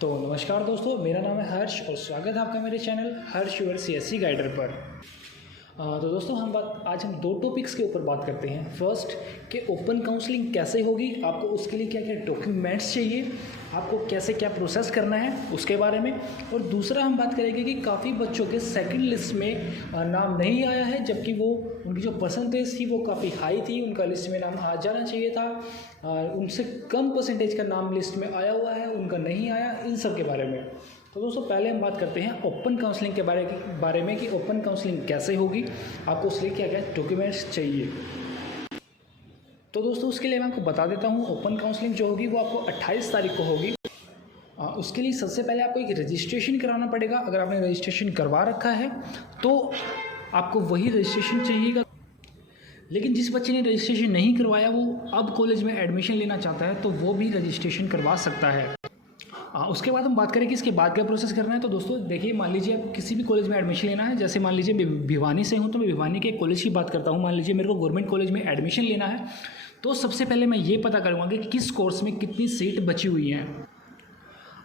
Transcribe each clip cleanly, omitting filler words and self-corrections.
तो नमस्कार दोस्तों, मेरा नाम है हर्ष और स्वागत है आपका मेरे channel Harsh your CSC guider पर। तो दोस्तों आज हम दो टॉपिक्स के ऊपर बात करते हैं। फर्स्ट कि ओपन काउंसलिंग कैसे होगी, आपको उसके लिए क्या क्या डॉक्यूमेंट्स चाहिए, आपको कैसे क्या प्रोसेस करना है उसके बारे में। और दूसरा हम बात करेंगे कि काफ़ी बच्चों के सेकंड लिस्ट में नाम नहीं आया है, जबकि वो उनकी जो परसेंटेज थी वो काफ़ी हाई थी, उनका लिस्ट में नाम आ जाना चाहिए था। उनसे कम परसेंटेज का नाम लिस्ट में आया हुआ है, उनका नहीं आया, इन सब के बारे में। तो दोस्तों पहले हम बात करते हैं ओपन काउंसलिंग के बारे में कि ओपन काउंसलिंग कैसे होगी, आपको उसके लिए क्या क्या डॉक्यूमेंट्स चाहिए। तो दोस्तों उसके लिए मैं आपको बता देता हूँ, ओपन काउंसलिंग जो होगी वो आपको 28 तारीख को होगी। उसके लिए सबसे पहले आपको एक रजिस्ट्रेशन कराना पड़ेगा। अगर आपने रजिस्ट्रेशन करवा रखा है तो आपको वही रजिस्ट्रेशन चाहिएगा। लेकिन जिस बच्चे ने रजिस्ट्रेशन नहीं करवाया, वो अब कॉलेज में एडमिशन लेना चाहता है, तो वो भी रजिस्ट्रेशन करवा सकता है। उसके बाद हम बात करें कि इसके बाद क्या प्रोसेस करना है। तो दोस्तों देखिए, मान लीजिए आपको किसी भी कॉलेज में एडमिशन लेना है। जैसे मान लीजिए मैं भिवानी से हूँ, तो मैं भिवानी के कॉलेज की बात करता हूँ। मान लीजिए मेरे को गवर्नमेंट कॉलेज में एडमिशन लेना है, तो सबसे पहले मैं ये पता करूँगा कि किस कोर्स में कितनी सीट बची हुई हैं।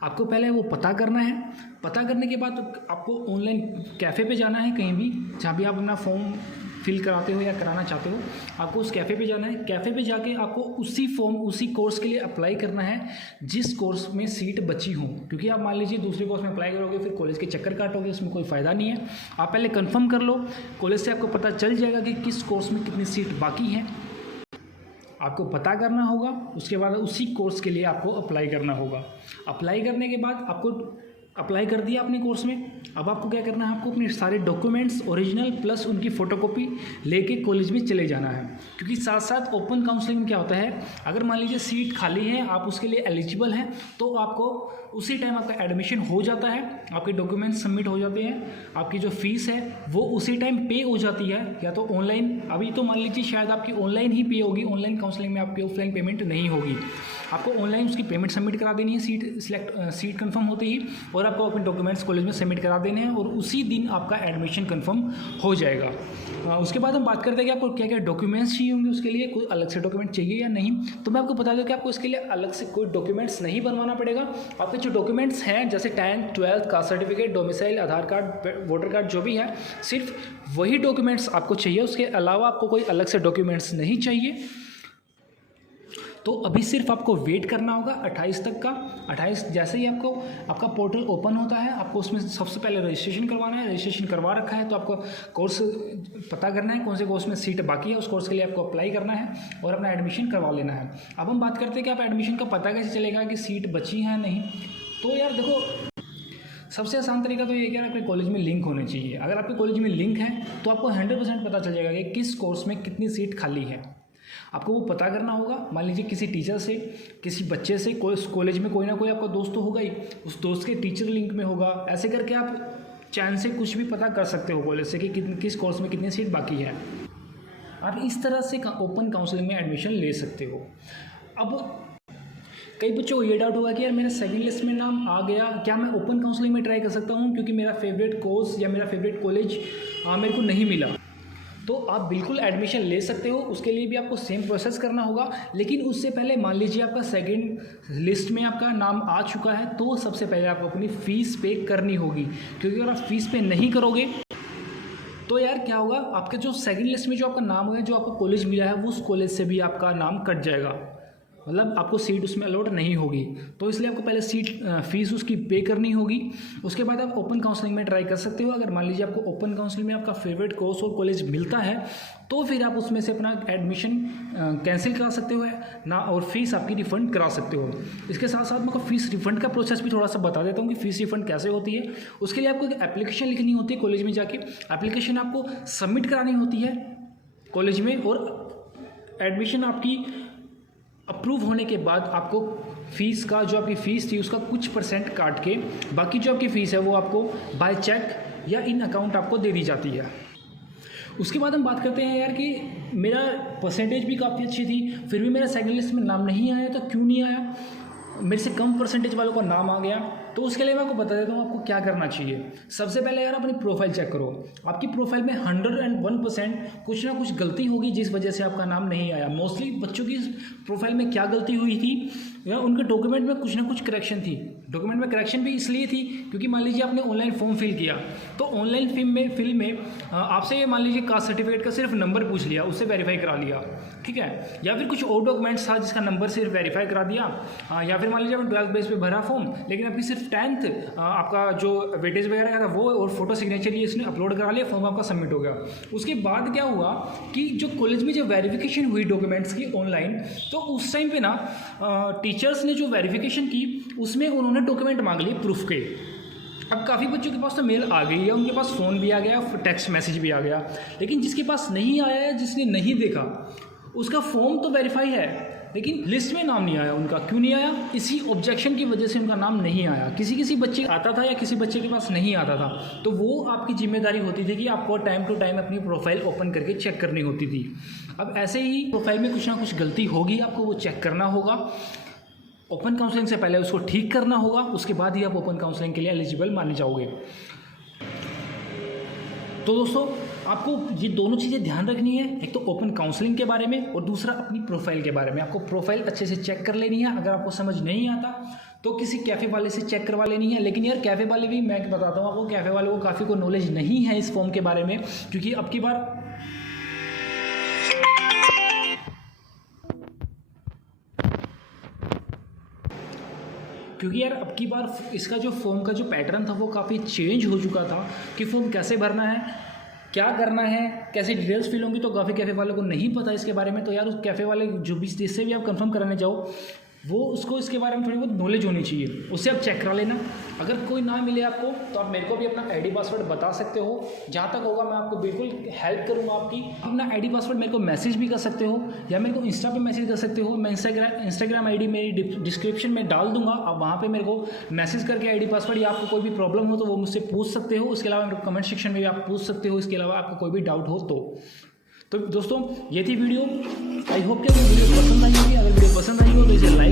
आपको पहले वो पता करना है। पता करने के बाद आपको ऑनलाइन कैफ़े पे जाना है, कहीं भी जहाँ भी आप अपना फॉर्म फिल कराते हो या कराना चाहते हो, आपको उस कैफ़े पे जाना है। कैफ़े पे जाके आपको उसी फॉर्म उसी कोर्स के लिए अप्लाई करना है जिस कोर्स में सीट बची हो। क्योंकि आप मान लीजिए दूसरे कोर्स में अप्लाई करोगे, फिर कॉलेज के चक्कर काटोगे, उसमें कोई फ़ायदा नहीं है। आप पहले कन्फर्म कर लो, कॉलेज से आपको पता चल जाएगा कि किस कोर्स में कितनी सीट बाकी है। आपको पता करना होगा, उसके बाद उसी कोर्स के लिए आपको अप्लाई करना होगा। अप्लाई करने के बाद आपको अप्लाई कर दिया अपने कोर्स में, अब आपको क्या करना है, आपको अपने सारे डॉक्यूमेंट्स ओरिजिनल प्लस उनकी फ़ोटोकॉपी लेके कॉलेज में चले जाना है। क्योंकि साथ साथ ओपन काउंसलिंग में क्या होता है, अगर मान लीजिए सीट खाली है, आप उसके लिए एलिजिबल हैं, तो आपको उसी टाइम आपका एडमिशन हो जाता है, आपके डॉक्यूमेंट्स सबमिट हो जाते हैं, आपकी जो फ़ीस है वो उसी टाइम पे हो जाती है। या तो ऑनलाइन, अभी तो मान लीजिए शायद आपकी ऑनलाइन ही पे होगी, ऑनलाइन काउंसलिंग में आपकी ऑफलाइन पेमेंट नहीं होगी। आपको ऑनलाइन उसकी पेमेंट सबमिट करा देनी है सीट कंफर्म होते ही, और आपको अपने डॉक्यूमेंट्स कॉलेज में सबमिट करा देने हैं, और उसी दिन आपका एडमिशन कंफर्म हो जाएगा। उसके बाद हम बात करते हैं कि आपको क्या क्या डॉक्यूमेंट्स चाहिए होंगे, उसके लिए कोई अलग से डॉक्यूमेंट चाहिए या नहीं। तो मैं आपको बता दूं कि आपको इसके लिए अलग से कोई डॉक्यूमेंट्स नहीं बनवाना पड़ेगा। आपके जो डॉक्यूमेंट्स हैं, जैसे 10th 12th caste certificate, domicile, Aadhaar card, voter card, जो भी है, सिर्फ वही डॉक्यूमेंट्स आपको चाहिए। उसके अलावा आपको कोई अलग से डॉक्यूमेंट्स नहीं चाहिए। तो अभी सिर्फ आपको वेट करना होगा 28 तक का। 28 जैसे ही आपका पोर्टल ओपन होता है, आपको उसमें सबसे पहले रजिस्ट्रेशन करवाना है। रजिस्ट्रेशन करवा रखा है तो आपको कोर्स पता करना है, कौन से कोर्स में सीट बाकी है, उस कोर्स के लिए आपको अप्लाई करना है और अपना एडमिशन करवा लेना है। अब हम बात करते हैं कि आप एडमिशन का पता कैसे चलेगा कि सीट बची है नहीं। तो यार देखो, सबसे आसान तरीका तो ये है कि आपके कॉलेज में लिंक होने चाहिए। अगर आपके कॉलेज में लिंक है तो आपको 100% पता चल जाएगा कि किस कोर्स में कितनी सीट खाली है। आपको वो पता करना होगा। मान लीजिए किसी टीचर से, किसी बच्चे से, कॉलेज में कोई ना कोई आपका दोस्त तो होगा ही, उस दोस्त के टीचर लिंक में होगा। ऐसे करके आप चैन से कुछ भी पता कर सकते हो कॉलेज से कि किस कोर्स में कितनी सीट बाकी है। आप इस तरह से ओपन काउंसलिंग में एडमिशन ले सकते हो। अब कई बच्चों को ये डाउट होगा कि यार मेरा सेकंड लिस्ट में नाम आ गया, क्या मैं ओपन काउंसलिंग में ट्राई कर सकता हूँ, क्योंकि मेरा फेवरेट कोर्स या मेरा फेवरेट कॉलेज मेरे को नहीं मिला। तो आप बिल्कुल एडमिशन ले सकते हो। उसके लिए भी आपको सेम प्रोसेस करना होगा, लेकिन उससे पहले मान लीजिए आपका सेकंड लिस्ट में आपका नाम आ चुका है, तो सबसे पहले आपको अपनी फ़ीस पे करनी होगी। क्योंकि अगर आप फीस पे नहीं करोगे तो यार क्या होगा, आपके जो सेकंड लिस्ट में जो आपका नाम है, जो आपको कॉलेज मिला है, वो उस कॉलेज से भी आपका नाम कट जाएगा, मतलब आपको सीट उसमें अलॉट नहीं होगी। तो इसलिए आपको पहले फीस उसकी पे करनी होगी। उसके बाद आप ओपन काउंसलिंग में ट्राई कर सकते हो। अगर मान लीजिए आपको ओपन काउंसलिंग में आपका फेवरेट कोर्स और कॉलेज मिलता है, तो फिर आप उसमें से अपना एडमिशन कैंसिल करा सकते हो ना, और फीस आपकी रिफ़ंड करा सकते हो। इसके साथ साथ मैं आपको फीस रिफ़ंड का प्रोसेस भी थोड़ा सा बता देता हूँ कि फ़ीस रिफ़ंड कैसे होती है। उसके लिए आपको एक एप्लीकेशन लिखनी होती है कॉलेज में जाके। एप्लीकेशन आपको सबमिट करानी होती है कॉलेज में, और एडमिशन आपकी अप्रूव होने के बाद आपको फ़ीस का, जो आपकी फ़ीस थी उसका कुछ % काट के बाकी जो आपकी फ़ीस है वो आपको बाय चेक या इन अकाउंट आपको दे दी जाती है। उसके बाद हम बात करते हैं यार कि मेरा परसेंटेज भी काफ़ी अच्छी थी, फिर भी मेरा सेकंड लिस्ट में नाम नहीं आया, तो क्यों नहीं आया, मेरे से कम परसेंटेज वालों का नाम आ गया। तो उसके लिए मैं आपको बता देता हूँ आपको क्या करना चाहिए। सबसे पहले यार अपनी प्रोफाइल चेक करो। आपकी प्रोफाइल में 101% कुछ ना कुछ गलती होगी जिस वजह से आपका नाम नहीं आया। मोस्टली बच्चों की प्रोफाइल में क्या गलती हुई थी या उनके डॉक्यूमेंट में कुछ ना कुछ करेक्शन थी। डॉक्यूमेंट में करेक्शन भी इसलिए थी क्योंकि मान लीजिए आपने ऑनलाइन फॉर्म फिल किया, तो ऑनलाइन फिल में आपसे मान लीजिए कास्ट सर्टिफिकेट का सिर्फ नंबर पूछ लिया, उससे वेरीफाई करा लिया, ठीक है। या फिर कुछ और डॉक्यूमेंट्स था जिसका नंबर सिर्फ वेरीफाई करा दिया। या फिर मान लीजिए आपने 12th बेस पे भरा फॉर्म, लेकिन आपकी सिर्फ 10th आपका जो वेटेज वगैरह था वो और फोटो सिग्नेचर ये इसने अपलोड करा लिया, फॉर्म आपका सबमिट हो गया। उसके बाद क्या हुआ कि जो कॉलेज में जो वेरिफिकेशन हुई डॉक्यूमेंट्स की ऑनलाइन, तो उस टाइम पे ना टीचर्स ने जो वेरिफिकेशन की उसमें उन्होंने डॉक्यूमेंट मांग लिए प्रूफ के। अब काफ़ी बच्चों के पास तो मेल आ गई है, उनके पास फ़ोन भी आ गया, टेक्स्ट मैसेज भी आ गया, लेकिन जिसके पास नहीं आया है, जिसने नहीं देखा, उसका फॉर्म तो वेरीफाई है लेकिन लिस्ट में नाम नहीं आया उनका। क्यों नहीं आया? इसी ऑब्जेक्शन की वजह से उनका नाम नहीं आया। किसी बच्चे आता था या किसी बच्चे के पास नहीं आता था, तो वो आपकी जिम्मेदारी होती थी कि आपको टाइम टू टाइम अपनी प्रोफाइल ओपन करके चेक करनी होती थी। अब ऐसे ही प्रोफाइल में कुछ ना कुछ गलती होगी, आपको वो चेक करना होगा। ओपन काउंसलिंग से पहले उसको ठीक करना होगा, उसके बाद ही आप ओपन काउंसलिंग के लिए एलिजिबल माने जाओगे। तो दोस्तों आपको ये दोनों चीज़ें ध्यान रखनी है, एक तो ओपन काउंसलिंग के बारे में और दूसरा अपनी प्रोफाइल के बारे में। आपको प्रोफाइल अच्छे से चेक कर लेनी है। अगर आपको समझ नहीं आता तो किसी कैफ़े वाले से चेक करवा लेनी है। लेकिन यार कैफ़े वाले भी, मैं बताता हूँ आपको, कैफ़े वाले को काफ़ी को नॉलेज नहीं है इस फॉर्म के बारे में, क्योंकि अब की बार इसका जो फॉर्म का जो पैटर्न था वो काफ़ी चेंज हो चुका था कि फॉर्म कैसे भरना है, क्या करना है, कैसे डिटेल्स फिल होंगी, तो काफ़ी कैफ़े वालों को नहीं पता इसके बारे में। तो यार उस कैफ़े वाले जो भी जिससे भी आप कंफर्म कराने जाओ, वो उसको इसके बारे में थोड़ी बहुत नॉलेज होनी चाहिए, उससे आप चेक करा लेना। अगर कोई ना मिले आपको तो आप मेरे को भी अपना आईडी पासवर्ड बता सकते हो, जहाँ तक होगा मैं आपको बिल्कुल हेल्प करूँगा आपकी। अपना आईडी पासवर्ड मेरे को मैसेज भी कर सकते हो या मेरे को इंस्टा पे मैसेज कर सकते हो। मैं इंस्टाग्राम आईडी मेरी डिस्क्रिप्शन में डाल दूंगा, आप वहाँ पर मेरे को मैसेज करके आईडी पासवर्ड, या आपको कोई भी प्रॉब्लम हो तो वो मुझसे पूछ सकते हो। उसके अलावा मेरे को कमेंट सेक्शन में भी आप पूछ सकते हो। इसके अलावा आपको कोई भी डाउट हो तो दोस्तों ये थी वीडियो। आई होप कि वीडियो पसंद आई होगी। अगर वीडियो पसंद आई हो तो इसे लाइक